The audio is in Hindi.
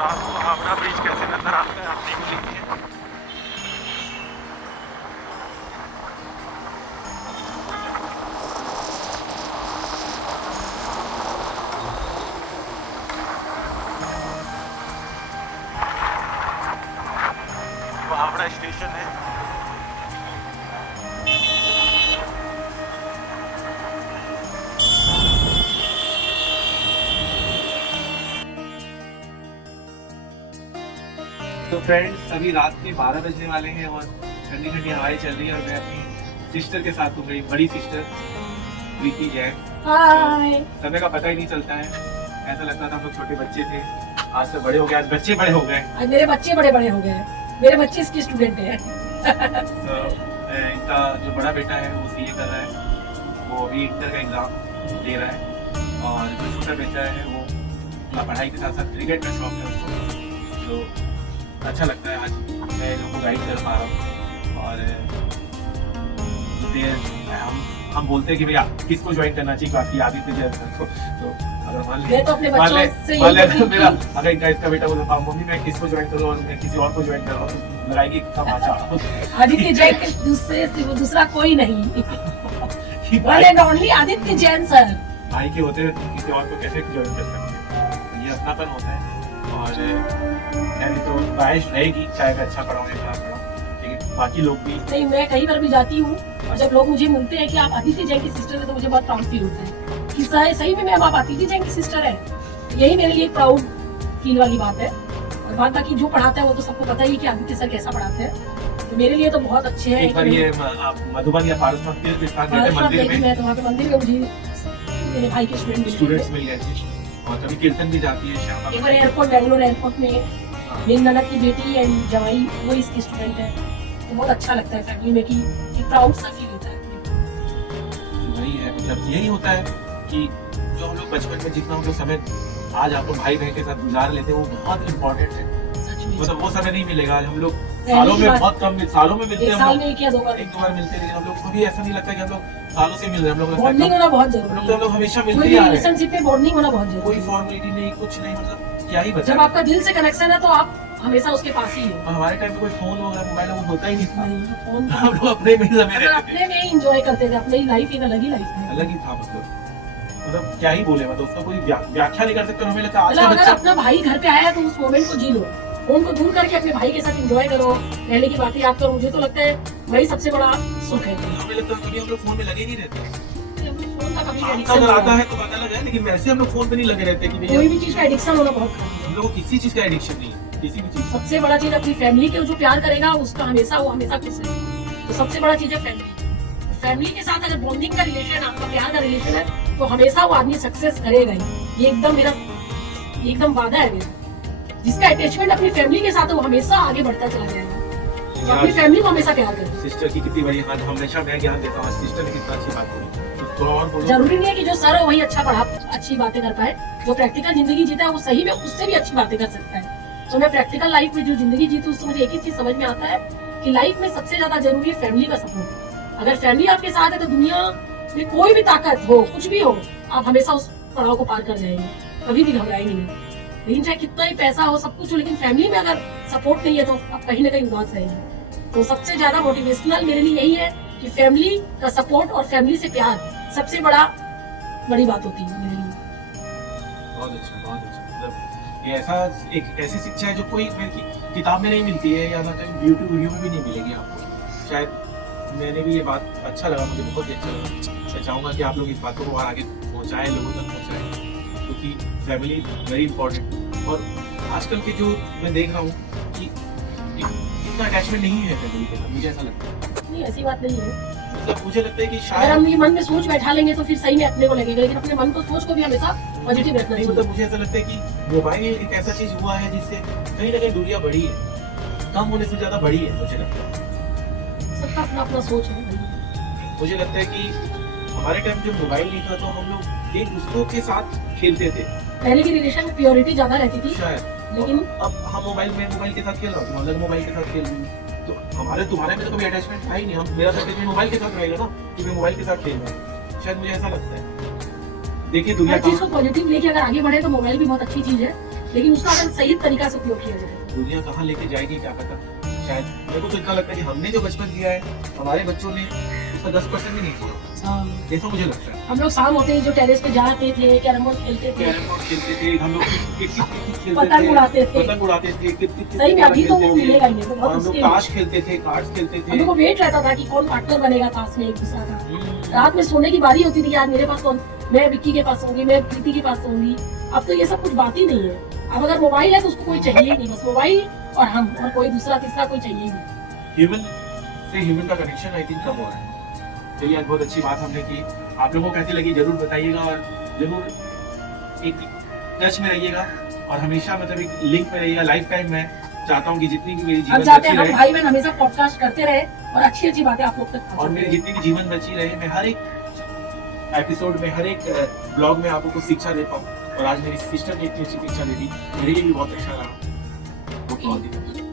और आपको हावड़ा ब्रिज कैसे नजर आता है आप देख लीजिए। वो हावड़ा स्टेशन है। तो फ्रेंड्स अभी रात के 12 बजने वाले हैं और ठंडी ठंडी हवाएं चल रही है और मैं अपनी सिस्टर के साथ हूँ, मेरी बड़ी सिस्टर प्रीति जैन। हाय। समय का पता ही नहीं चलता है, ऐसा लगता था हम लोग छोटे बच्चे थे, आज तो बड़े हो गए, आज बच्चे बड़े हो गए। आज मेरे बच्चे बड़े बड़े हो गए, मेरे बच्चे इसके स्टूडेंट हैं। तो इनका जो बड़ा बेटा है वो सीए कर रहा है, वो अभी इंटर का एग्जाम दे रहा है और जो छोटा बेटा है वो पढ़ाई के साथ साथ क्रिकेट में शौक है उसको। तो अच्छा लगता है आज मैं लोगों को गाइड कर पा रहा हूँ। और हम बोलते हैं कि भैया किसको ज्वाइन करना चाहिए, बाकी आदित्य जैन को। तो अगर मान मैं तो अपने बच्चों से मान ले यही मेरा अगर इनका इसका बेटा बोलता मम्मी मैं किसको ज्वाइन करूँ और मैं किसी और को ज्वाइन कर रहा हूँ, लगाएगी तमाचा। आदित्य जैन के दूसरे से वो दूसरा कोई नहीं, one and only Aditya Jain sir. भाई के होते हुए किसी और को कैसे ज्वाइन कर सकते हैं, ये अपनापन होता है। और यानी तो ख्वाहिश रहेगी चाहे मैं अच्छा पढ़ाऊँ या खराब पढ़ाऊँ, लेकिन बाकी लोग भी नहीं, मैं कहीं पर भी जाती हूँ और जब लोग मुझे मिलते हैं कि आप आदित्य जैन की सिस्टर है तो मुझे बहुत प्राउड फील होता है कि सही में मैम आप आदित्य जैन की सिस्टर है। यही मेरे लिए प्राउड फील वाली बात है। और बात बाकी जो पढ़ाता है वो तो सबको पता ही है कि आदित्य सर कैसा पढ़ाते हैं, तो मेरे लिए तो बहुत अच्छे हैं। एक बार ये आप मधुबन या पारसनाथ के स्थान गए थे मंदिर में, मैं तो वहाँ पे मंदिर में मुझे मेरे भाई के स्टूडेंट्स मिल गए थे और कभी कीर्तन भी जाती है श्यामा। एक बार एयरपोर्ट बेंगलोर एयरपोर्ट में मेरी ननद की बेटी एंड जवाई वो इसकी स्टूडेंट है, तो बहुत अच्छा लगता है फैमिली में कि प्राउड सा फील होता है। वही है, मतलब यही होता है कि जो हम लोग बचपन में जितना हम लोग समय आज आप लोग भाई बहन के साथ गुजार लेते हैं वो बहुत इम्पोर्टेंट है। सच में मतलब वो समय नहीं मिलेगा, आज हम लोग सालों में बहुत कम सालों में मिलते एक हैं, साल में एक या दो बार एक दो बार मिलते हैं, लेकिन हम लोग को भी ऐसा नहीं लगता कि हम लोग सालों से मिल रहे हैं। हम लोग बॉन्डिंग होना बहुत हम जरूरी लोग है। हमेशा कोई मिलते भी ही आ रहे हैं, रिलेशनशिप में बॉन्डिंग होना बहुत कोई जरूरी है। फॉर्मेलिटी नहीं, कुछ नहीं, मतलब क्या ही बचा। जब आपका दिल से कनेक्शन है तो आप हमेशा उसके पास ही हो। हमारे टाइम पे कोई फोन वगैरह मोबाइल वो होता ही नहीं था, फोन हम लोग अपने में ही लगे रहते थे, अपने में ही एंजॉय करते थे, अपनी लाइफ एक अलग ही लाइफ है। अलग ही था। मतलब क्या ही बोले, मतलब उसका कोई व्याख्या नहीं कर सकते। हमें लगता है आज का अगर बच्चा अपना भाई घर पे आया तो उस मोमेंट को जी लो, फोन को दूर करके अपने भाई के साथ एंजॉय करो, पहले की बातें याद करो। मुझे तो लगता है वही सबसे बड़ा सुख है। हमें लगता है कभी हम लोग फोन में लगे नहीं रहते। फोन का कभी काम एडिक्शन अगर आता होना, है तो बात अलग है, लेकिन वैसे हम लोग फोन पे नहीं लगे रहते कि भैया कोई भी चीज का एडिक्शन होना बहुत खराब है। हम लोग को किसी चीज का एडिक्शन नहीं है, किसी भी चीज। सबसे बड़ा चीज अपनी फैमिली के जो प्यार करेगा उसका हमेशा वो हमेशा खुश है। तो सबसे बड़ा चीज है फैमिली। फैमिली के साथ अगर बॉन्डिंग का रिलेशन, आपका प्यार का रिलेशन है तो हमेशा वो आदमी सक्सेस करेगा ही। ये एकदम मेरा एकदम वादा है मेरा। जिसका अटैचमेंट अपनी फैमिली के साथ है वो हमेशा आगे बढ़ता चला जाएगा। तो अपनी फैमिली को हमेशा प्यार करें। सिस्टर की कितनी बड़ी हाथ, हमेशा मैं ज्ञान देता हूँ, सिस्टर ने कितना अच्छी बात बोली। तो थोड़ा और बोलो। जरूरी नहीं है कि जो सर है वही अच्छा पढ़ा अच्छी बातें कर पाए, जो प्रैक्टिकल जिंदगी जीता है वो सही में उससे भी अच्छी बातें कर सकता है। तो मैं प्रैक्टिकल लाइफ में जो जिंदगी जीती हूँ उससे मुझे एक ही चीज समझ में आता है कि लाइफ में सबसे ज्यादा जरूरी है फैमिली का सपोर्ट। अगर फैमिली आपके साथ है तो दुनिया में कोई भी ताकत हो, कुछ भी हो, आप हमेशा उस पड़ाव को पार कर जाएंगे, कभी भी घबराएंगे नहीं। लेकिन चाहे कितना ही पैसा हो, सब कुछ हो, लेकिन फैमिली में अगर सपोर्ट नहीं है तो आप कहीं ना कहीं उदास रहेंगे। तो सबसे ज्यादा मोटिवेशनल मेरे लिए यही है कि फैमिली का सपोर्ट और फैमिली से प्यार सबसे बड़ी बात होती है मेरे लिए। बहुत अच्छा, बहुत अच्छा। मतलब ये ऐसा एक ऐसी शिक्षा है जो कोई किताब में नहीं मिलती है या ना कहीं यूट्यूब वीडियो में भी नहीं मिलेगी आपको। शायद मैंने भी ये बात अच्छा लगा, मुझे बहुत ही अच्छा लगा। मैं चाहूँगा कि आप लोग इस बात को और आगे पहुँचाएं, लोगों तक पहुँचाएं, क्योंकि फैमिली वेरी इंपॉर्टेंट। और आजकल के जो मैं देख रहा हूँ कि इतना अटैचमेंट नहीं है फैमिली के साथ, मुझे ऐसा लगता है। नहीं, ऐसी बात नहीं है। मतलब मुझे लगता है कि अगर शायद हम ये मन में सोच बैठा लेंगे तो फिर सही में अपने को लगेगा, लेकिन अपने मन को सोच को भी हमेशा पॉजिटिव रखना नहीं, चाहिए। मतलब मुझे ऐसा लगता है कि मोबाइल एक ऐसा चीज हुआ है जिससे कहीं ना कहीं दूरियां बढ़ी है, कम होने से ज्यादा बढ़ी है। मुझे लगता है सबका अपना अपना सोच है। मुझे लगता है कि हमारे टाइम जब मोबाइल नहीं था तो हम लोग एक दूसरों के साथ खेलते थे। पहले की रिलेशन में प्योरिटी ज्यादा रहती थी, शायद लेकिन अब हम मोबाइल के साथ खेल रहा हूँ, अलग मोबाइल के साथ खेल रही हूँ, तो तुम्हारे में तो कभी अटैचमेंट था ही नहीं। हम मेरा अटैचमेंट मोबाइल के साथ रहेगा ना कि मैं मोबाइल के साथ खेल रहा हूँ। शायद मुझे ऐसा लगता है। देखिए दुनिया हर चीज को पॉजिटिव लेके अगर आगे बढ़े तो मोबाइल भी बहुत अच्छी चीज है। लेकिन उसका अगर सही तरीका से उपयोग किया जाए। दुनिया कहाँ लेके जाएगी क्या पता। शायद मेरे को तो इतना लगता है कि हमने जो बचपन जिया है हमारे बच्चों ने उसका 10% भी नहीं जिया, ऐसा मुझे लगता है। हम लोग शाम होते ही जो टेरेस पे जाते थे, कैरम बोर्ड खेलते थे, कैरम बोर्ड खेलते थे, हम लोग खेलते पतंग थे, उड़ाते थे। पतंग उड़ाते थे, सही में अभी तो वो मिलेगा ही नहीं, तो और बहुत हम लोग मुश्किल। ताश खेलते थे, कार्ड्स खेलते हम थे। लोग को वेट रहता था कि कौन पार्टनर बनेगा ताश में एक दूसरा का। रात में सोने की बारी होती थी, यार मेरे पास कौन, मैं विक्की के पास होंगी, मैं प्रीति के पास होंगी। अब तो ये सब कुछ बात ही नहीं है। अब अगर मोबाइल है तो उसको कोई चाहिए ही नहीं, बस मोबाइल और हम, और कोई दूसरा तीसरा कोई चाहिए ही नहीं। ह्यूमन से ह्यूमन का कनेक्शन आई थिंक कम हो रहा है। चलिए आज बहुत अच्छी बात हमने की। आप लोगों को कैसी लगी जरूर बताइएगा और जरूर एक टच में रहिएगा और हमेशा मतलब एक लिंक में रहिएगा। लाइफ टाइम मैं चाहता हूँ कि जितनी भी मेरी हम जीवन चाहते बची हैं हम रहे भाई बहन हमेशा पॉडकास्ट करते रहे और अच्छी अच्छी बातें आप लोग तक और मेरी जितनी भी जीवन बची रहे मैं हर एक एपिसोड में हर एक ब्लॉग में आप लोगों को शिक्षा दे पाऊँ। और आज मेरी सिस्टर ने इतनी अच्छी शिक्षा दे दी, मेरे लिए भी बहुत अच्छा रहा।